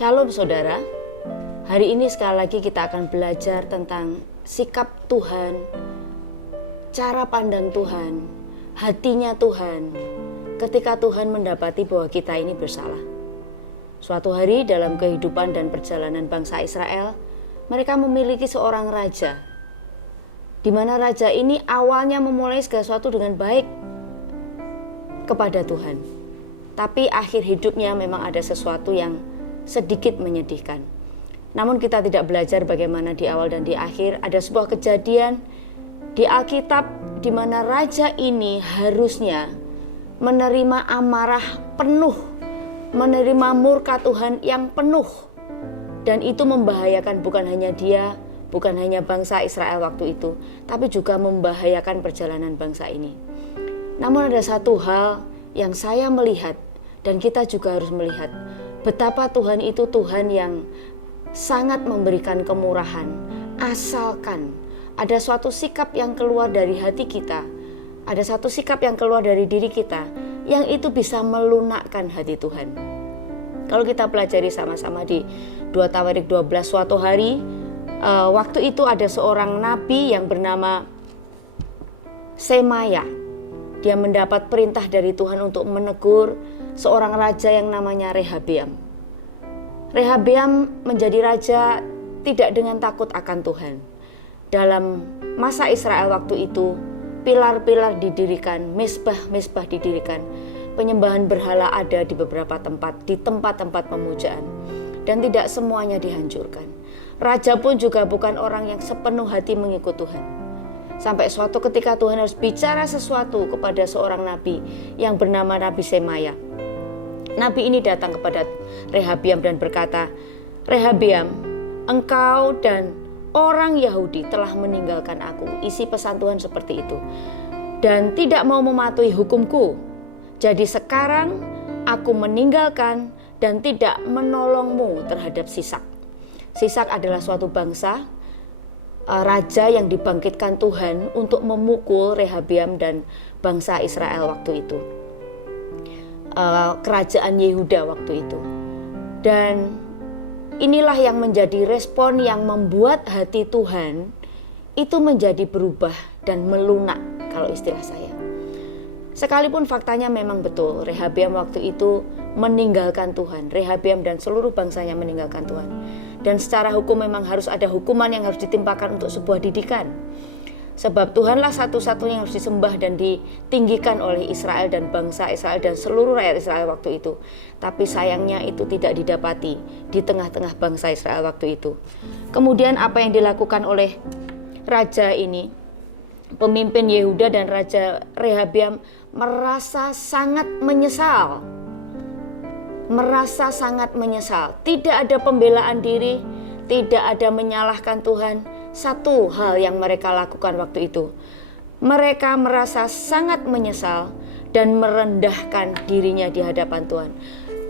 Shalom saudara, hari ini sekali lagi kita akan belajar tentang sikap Tuhan, cara pandang Tuhan, hatinya Tuhan ketika Tuhan mendapati bahwa kita ini bersalah. Suatu hari dalam kehidupan dan perjalanan bangsa Israel, mereka memiliki seorang raja, di mana raja ini awalnya memulai segala sesuatu dengan baik kepada Tuhan. Tapi akhir hidupnya memang ada sesuatu yang sedikit menyedihkan. Namun kita tidak belajar bagaimana di awal dan di akhir. Ada sebuah kejadian di Alkitab di mana raja ini harusnya menerima amarah penuh, menerima murka Tuhan yang penuh. Dan itu membahayakan bukan hanya dia, bukan hanya bangsa Israel waktu itu, tapi juga membahayakan perjalanan bangsa ini. Namun ada satu hal yang saya melihat dan kita juga harus melihat, betapa Tuhan itu Tuhan yang sangat memberikan kemurahan, asalkan ada suatu sikap yang keluar dari hati kita, ada satu sikap yang keluar dari diri kita, yang itu bisa melunakkan hati Tuhan. Kalau kita pelajari sama-sama di 2 Tawarik 12, suatu hari, waktu itu ada seorang nabi yang bernama Semaya. Dia mendapat perintah dari Tuhan untuk menegur seorang raja yang namanya Rehabeam. Rehabeam menjadi raja tidak dengan takut akan Tuhan. Dalam masa Israel waktu itu, pilar-pilar didirikan, mezbah-mezbah didirikan. Penyembahan berhala ada di beberapa tempat, di tempat-tempat pemujaan. Dan tidak semuanya dihancurkan. Raja pun juga bukan orang yang sepenuh hati mengikut Tuhan. Sampai suatu ketika Tuhan harus bicara sesuatu kepada seorang nabi yang bernama Nabi Semaya. Nabi ini datang kepada Rehabeam dan berkata, "Rehabeam, engkau dan orang Yahudi telah meninggalkan aku." Isi pesan Tuhan seperti itu. "Dan tidak mau mematuhi hukumku. Jadi sekarang aku meninggalkan dan tidak menolongmu terhadap Sisak." Sisak adalah suatu bangsa, raja yang dibangkitkan Tuhan untuk memukul Rehabeam dan bangsa Israel waktu itu. Kerajaan Yehuda waktu itu. Dan inilah yang menjadi respon yang membuat hati Tuhan itu menjadi berubah dan melunak, kalau istilah saya. Sekalipun faktanya memang betul, Rehabeam waktu itu meninggalkan Tuhan. Rehabeam dan seluruh bangsanya meninggalkan Tuhan. Dan secara hukum memang harus ada hukuman yang harus ditimpakan untuk sebuah didikan. Sebab Tuhanlah satu-satunya yang harus disembah dan ditinggikan oleh Israel dan bangsa Israel dan seluruh rakyat Israel waktu itu. Tapi sayangnya itu tidak didapati di tengah-tengah bangsa Israel waktu itu. Kemudian apa yang dilakukan oleh raja ini, pemimpin Yehuda dan Raja Rehabeam merasa sangat menyesal. Merasa sangat menyesal. Tidak ada pembelaan diri, tidak ada menyalahkan Tuhan. Satu hal yang mereka lakukan waktu itu, mereka merasa sangat menyesal dan merendahkan dirinya di hadapan Tuhan.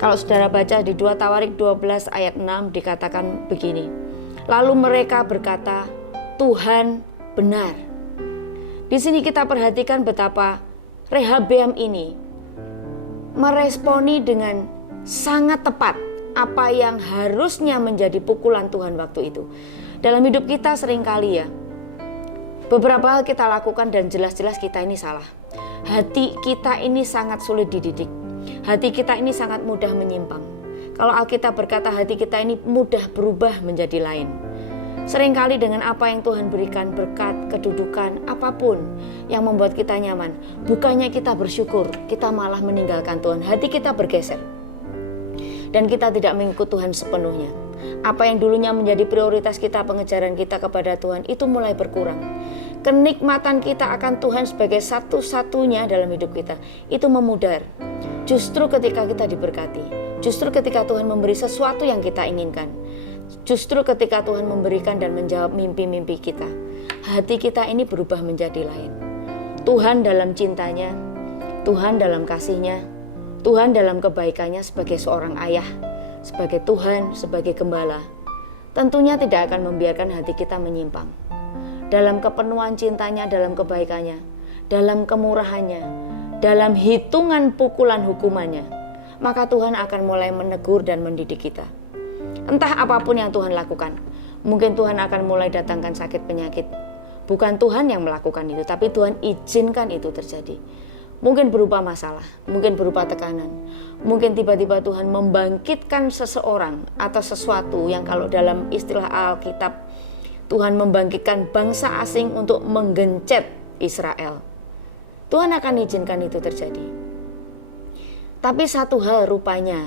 Kalau saudara baca di 2 Tawarik 12 ayat 6 dikatakan begini, "Lalu mereka berkata, Tuhan benar." Di sini kita perhatikan betapa Rehabeam ini meresponi dengan sangat tepat apa yang harusnya menjadi pukulan Tuhan waktu itu. Dalam hidup kita seringkali ya, beberapa hal kita lakukan dan jelas-jelas kita ini salah. Hati kita ini sangat sulit dididik. Hati kita ini sangat mudah menyimpang. Kalau Alkitab berkata hati kita ini mudah berubah menjadi lain. Seringkali dengan apa yang Tuhan berikan, berkat, kedudukan, apapun yang membuat kita nyaman, bukannya kita bersyukur, kita malah meninggalkan Tuhan. Hati kita bergeser. Dan kita tidak mengikut Tuhan sepenuhnya. Apa yang dulunya menjadi prioritas kita, pengejaran kita kepada Tuhan, itu mulai berkurang. Kenikmatan kita akan Tuhan sebagai satu-satunya dalam hidup kita, itu memudar. Justru ketika kita diberkati, justru ketika Tuhan memberi sesuatu yang kita inginkan, justru ketika Tuhan memberikan dan menjawab mimpi-mimpi kita, hati kita ini berubah menjadi lain. Tuhan dalam cintanya, Tuhan dalam kasihnya, Tuhan dalam kebaikannya sebagai seorang ayah, sebagai Tuhan, sebagai gembala, tentunya tidak akan membiarkan hati kita menyimpang. Dalam kepenuhan cintanya, dalam kebaikannya, dalam kemurahannya, dalam hitungan pukulan hukumannya, maka Tuhan akan mulai menegur dan mendidik kita. Entah apapun yang Tuhan lakukan, mungkin Tuhan akan mulai datangkan sakit penyakit. Bukan Tuhan yang melakukan itu, tapi Tuhan izinkan itu terjadi. Mungkin berupa masalah, mungkin berupa tekanan. Mungkin tiba-tiba Tuhan membangkitkan seseorang atau sesuatu yang kalau dalam istilah Alkitab, Tuhan membangkitkan bangsa asing untuk menggencet Israel. Tuhan akan izinkan itu terjadi. Tapi satu hal rupanya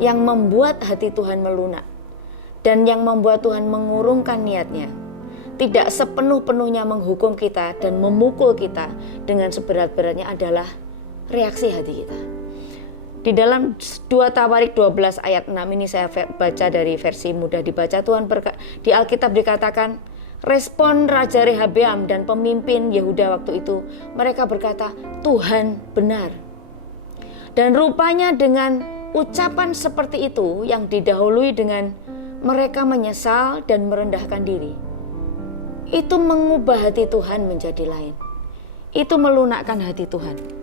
yang membuat hati Tuhan melunak dan yang membuat Tuhan mengurungkan niatnya, tidak sepenuh-penuhnya menghukum kita dan memukul kita dengan seberat-beratnya adalah reaksi hati kita. Di dalam 2 Tawarik 12 ayat 6 ini saya baca dari versi mudah dibaca. Di Alkitab dikatakan, respon Raja Rehabeam dan pemimpin Yehuda waktu itu, mereka berkata, Tuhan benar. Dan rupanya dengan ucapan seperti itu yang didahului dengan mereka menyesal dan merendahkan diri, itu mengubah hati Tuhan menjadi lain. Itu melunakkan hati Tuhan.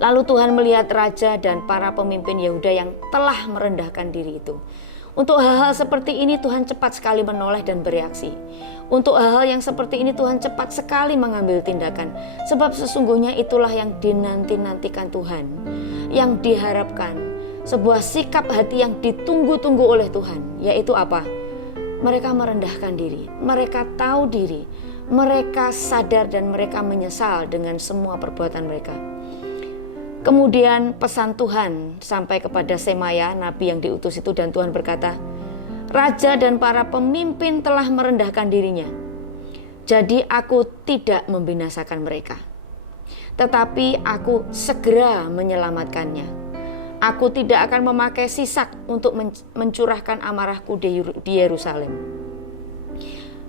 Lalu Tuhan melihat raja dan para pemimpin Yehuda yang telah merendahkan diri itu. Untuk hal-hal seperti ini Tuhan cepat sekali menoleh dan bereaksi. Untuk hal-hal yang seperti ini Tuhan cepat sekali mengambil tindakan. Sebab sesungguhnya itulah yang dinanti-nantikan Tuhan. Yang diharapkan. Sebuah sikap hati yang ditunggu-tunggu oleh Tuhan. Yaitu apa? Mereka merendahkan diri. Mereka tahu diri. Mereka sadar dan mereka menyesal dengan semua perbuatan mereka. Kemudian pesan Tuhan sampai kepada Semaya, nabi yang diutus itu, dan Tuhan berkata, raja dan para pemimpin telah merendahkan dirinya. Jadi aku tidak membinasakan mereka, tetapi aku segera menyelamatkannya. Aku tidak akan memakai sisak untuk mencurahkan amarahku di Yerusalem.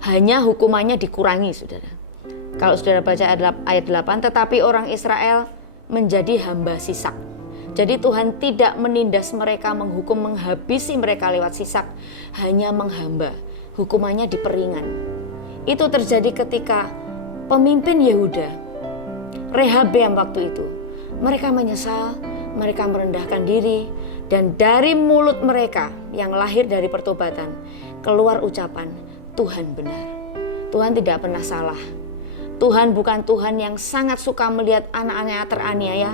Hanya hukumannya dikurangi, saudara. Kalau saudara baca ayat 8, tetapi orang Israel menjadi hamba sisak. Jadi Tuhan tidak menindas mereka, menghukum, menghabisi mereka lewat sisak, hanya menghamba. Hukumannya diperingan. Itu terjadi ketika pemimpin Yehuda, Rehabeam waktu itu, mereka menyesal, mereka merendahkan diri, dan dari mulut mereka yang lahir dari pertobatan keluar ucapan, Tuhan benar. Tuhan tidak pernah salah. Tuhan bukan Tuhan yang sangat suka melihat anak-anaknya teraniaya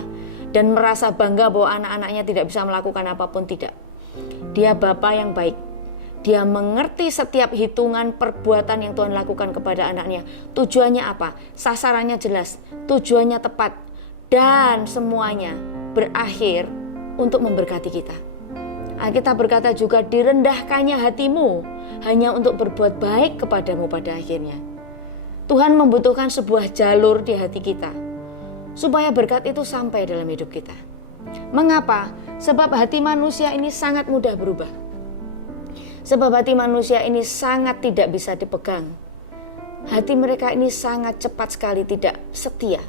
dan merasa bangga bahwa anak-anaknya tidak bisa melakukan apapun, tidak. Dia Bapa yang baik. Dia mengerti setiap hitungan perbuatan yang Tuhan lakukan kepada anaknya. Tujuannya apa? Sasarannya jelas, tujuannya tepat, dan semuanya berakhir untuk memberkati kita. Alkitab berkata juga, direndahkannya hatimu hanya untuk berbuat baik kepadamu pada akhirnya. Tuhan membutuhkan sebuah jalur di hati kita supaya berkat itu sampai dalam hidup kita. Mengapa? Sebab hati manusia ini sangat mudah berubah. Sebab hati manusia ini sangat tidak bisa dipegang. Hati mereka ini sangat cepat sekali tidak setia.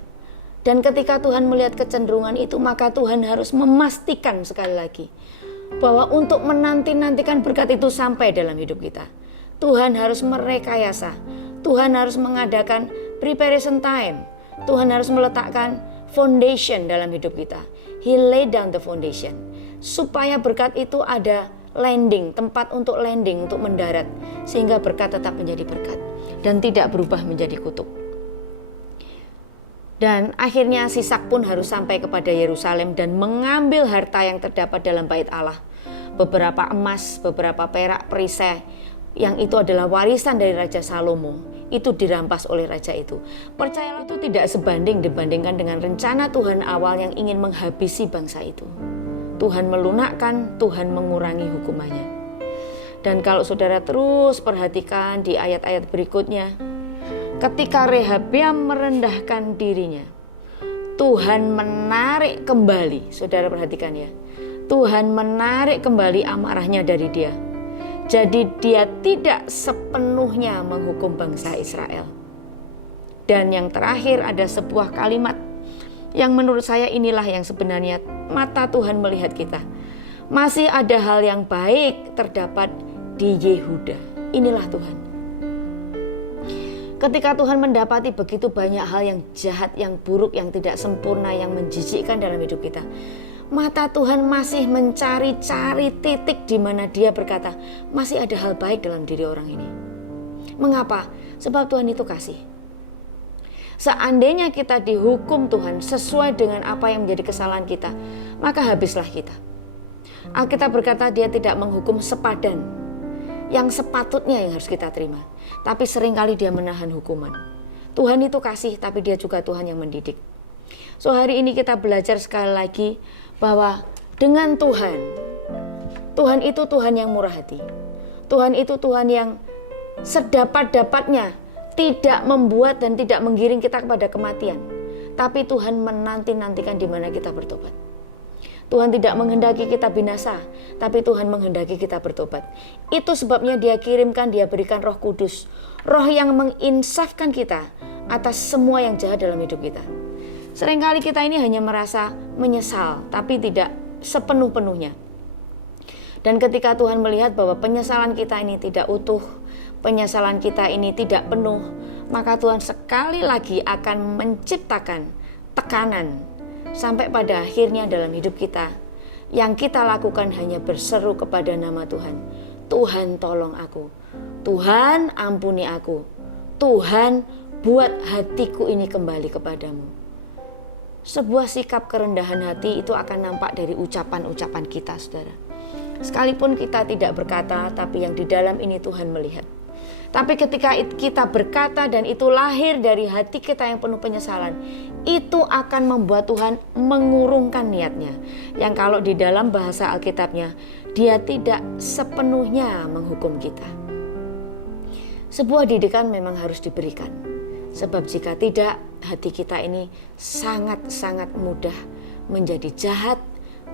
Dan ketika Tuhan melihat kecenderungan itu, maka Tuhan harus memastikan sekali lagi bahwa untuk menanti-nantikan berkat itu sampai dalam hidup kita, Tuhan harus merekayasa. Tuhan harus mengadakan preparation time. Tuhan harus meletakkan foundation dalam hidup kita. He laid down the foundation. Supaya berkat itu ada landing, tempat untuk landing, untuk mendarat. Sehingga berkat tetap menjadi berkat. Dan tidak berubah menjadi kutuk. Dan akhirnya sisak pun harus sampai kepada Yerusalem dan mengambil harta yang terdapat dalam bait Allah. Beberapa emas, beberapa perak, perisai, yang itu adalah warisan dari Raja Salomo, itu dirampas oleh raja itu. Percayalah, itu tidak sebanding dibandingkan dengan rencana Tuhan awal yang ingin menghabisi bangsa itu. Tuhan melunakkan, Tuhan mengurangi hukumannya. Dan kalau saudara terus perhatikan di ayat-ayat berikutnya, ketika Rehabeam merendahkan dirinya, Tuhan menarik kembali, saudara perhatikan ya, Tuhan menarik kembali amarahnya dari dia. Jadi dia tidak sepenuhnya menghukum bangsa Israel. Dan yang terakhir ada sebuah kalimat yang menurut saya inilah yang sebenarnya mata Tuhan melihat kita. Masih ada hal yang baik terdapat di Yehuda. Inilah Tuhan. Ketika Tuhan mendapati begitu banyak hal yang jahat, yang buruk, yang tidak sempurna, yang menjijikkan dalam hidup kita, Mata Tuhan masih mencari-cari titik di mana dia berkata, masih ada hal baik dalam diri orang ini. Mengapa? Sebab Tuhan itu kasih. Seandainya kita dihukum Tuhan sesuai dengan apa yang menjadi kesalahan kita, maka habislah kita. Alkitab berkata dia tidak menghukum sepadan yang sepatutnya yang harus kita terima. Tapi seringkali dia menahan hukuman. Tuhan itu kasih, tapi dia juga Tuhan yang mendidik. So hari ini kita belajar sekali lagi bahwa dengan Tuhan, Tuhan itu Tuhan yang murah hati. Tuhan itu Tuhan yang sedapat-dapatnya tidak membuat dan tidak menggiring kita kepada kematian. Tapi Tuhan menanti-nantikan di mana kita bertobat. Tuhan tidak menghendaki kita binasa, tapi Tuhan menghendaki kita bertobat. Itu sebabnya dia kirimkan, dia berikan Roh Kudus. Roh yang menginsafkan kita atas semua yang jahat dalam hidup kita. Seringkali kita ini hanya merasa menyesal, tapi tidak sepenuh-penuhnya. Dan ketika Tuhan melihat bahwa penyesalan kita ini tidak utuh, penyesalan kita ini tidak penuh, maka Tuhan sekali lagi akan menciptakan tekanan sampai pada akhirnya dalam hidup kita yang kita lakukan hanya berseru kepada nama Tuhan. Tuhan tolong aku, Tuhan ampuni aku, Tuhan buat hatiku ini kembali kepadamu. Sebuah sikap kerendahan hati itu akan nampak dari ucapan-ucapan kita, saudara. Sekalipun kita tidak berkata, tapi yang di dalam ini Tuhan melihat. Tapi ketika kita berkata dan itu lahir dari hati kita yang penuh penyesalan, itu akan membuat Tuhan mengurungkan niatnya. Yang kalau di dalam bahasa Alkitabnya, dia tidak sepenuhnya menghukum kita. Sebuah didikan memang harus diberikan. Sebab jika tidak, hati kita ini sangat-sangat mudah menjadi jahat,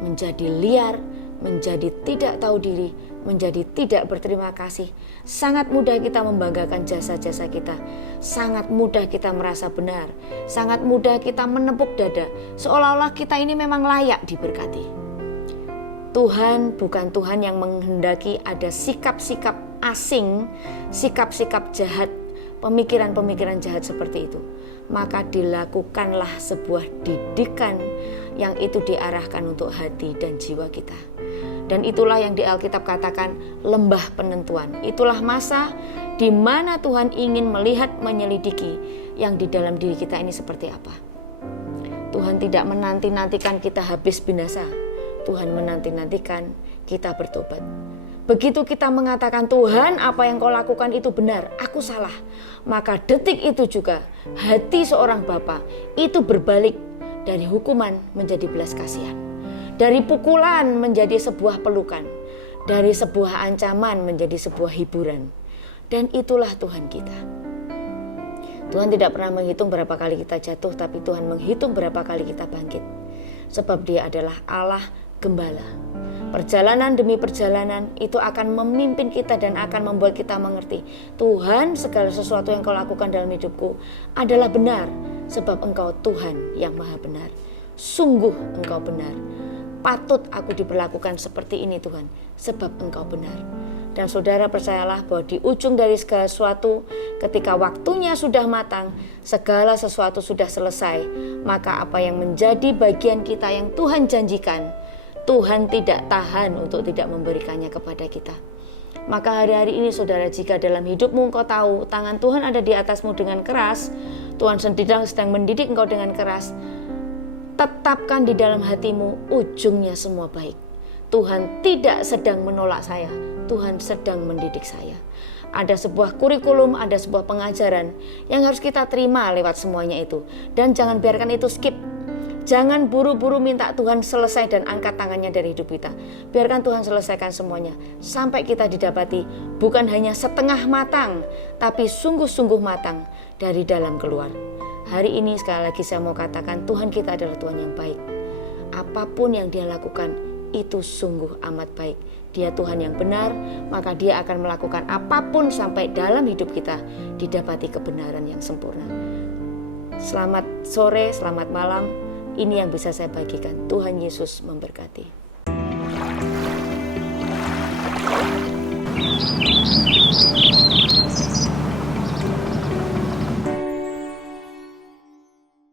menjadi liar, menjadi tidak tahu diri, menjadi tidak berterima kasih. Sangat mudah kita membanggakan jasa-jasa kita. Sangat mudah kita merasa benar. Sangat mudah kita menepuk dada. Seolah-olah kita ini memang layak diberkati. Tuhan bukan Tuhan yang menghendaki ada sikap-sikap asing, sikap-sikap jahat, pemikiran-pemikiran jahat seperti itu. Maka dilakukanlah sebuah didikan yang itu diarahkan untuk hati dan jiwa kita. Dan itulah yang di Alkitab katakan lembah penentuan. Itulah masa di mana Tuhan ingin melihat, menyelidiki yang di dalam diri kita ini seperti apa. Tuhan tidak menanti-nantikan kita habis binasa. Tuhan menanti-nantikan kita bertobat. Begitu kita mengatakan, Tuhan apa yang kau lakukan itu benar, aku salah. Maka detik itu juga hati seorang bapa itu berbalik dari hukuman menjadi belas kasihan. Dari pukulan menjadi sebuah pelukan. Dari sebuah ancaman menjadi sebuah hiburan. Dan itulah Tuhan kita. Tuhan tidak pernah menghitung berapa kali kita jatuh, tapi Tuhan menghitung berapa kali kita bangkit. Sebab dia adalah Allah Gembala. Perjalanan demi perjalanan itu akan memimpin kita dan akan membuat kita mengerti. Tuhan, segala sesuatu yang kau lakukan dalam hidupku adalah benar. Sebab engkau Tuhan yang maha benar. Sungguh engkau benar. Patut aku diperlakukan seperti ini Tuhan, sebab engkau benar. Dan saudara percayalah bahwa di ujung dari segala sesuatu, ketika waktunya sudah matang, segala sesuatu sudah selesai, maka apa yang menjadi bagian kita yang Tuhan janjikan, Tuhan tidak tahan untuk tidak memberikannya kepada kita. Maka hari-hari ini saudara, jika dalam hidupmu engkau tahu tangan Tuhan ada di atasmu dengan keras, Tuhan sedang mendidik engkau dengan keras, tetapkan di dalam hatimu ujungnya semua baik. Tuhan tidak sedang menolak saya, Tuhan sedang mendidik saya. Ada sebuah kurikulum, ada sebuah pengajaran yang harus kita terima lewat semuanya itu. Dan jangan biarkan itu skip. Jangan buru-buru minta Tuhan selesai dan angkat tangannya dari hidup kita. Biarkan Tuhan selesaikan semuanya sampai kita didapati bukan hanya setengah matang, tapi sungguh-sungguh matang dari dalam keluar. Hari ini sekali lagi saya mau katakan, Tuhan kita adalah Tuhan yang baik. Apapun yang dia lakukan itu sungguh amat baik. Dia Tuhan yang benar, maka dia akan melakukan apapun sampai dalam hidup kita didapati kebenaran yang sempurna. Selamat sore, selamat malam. Ini yang bisa saya bagikan. Tuhan Yesus memberkati.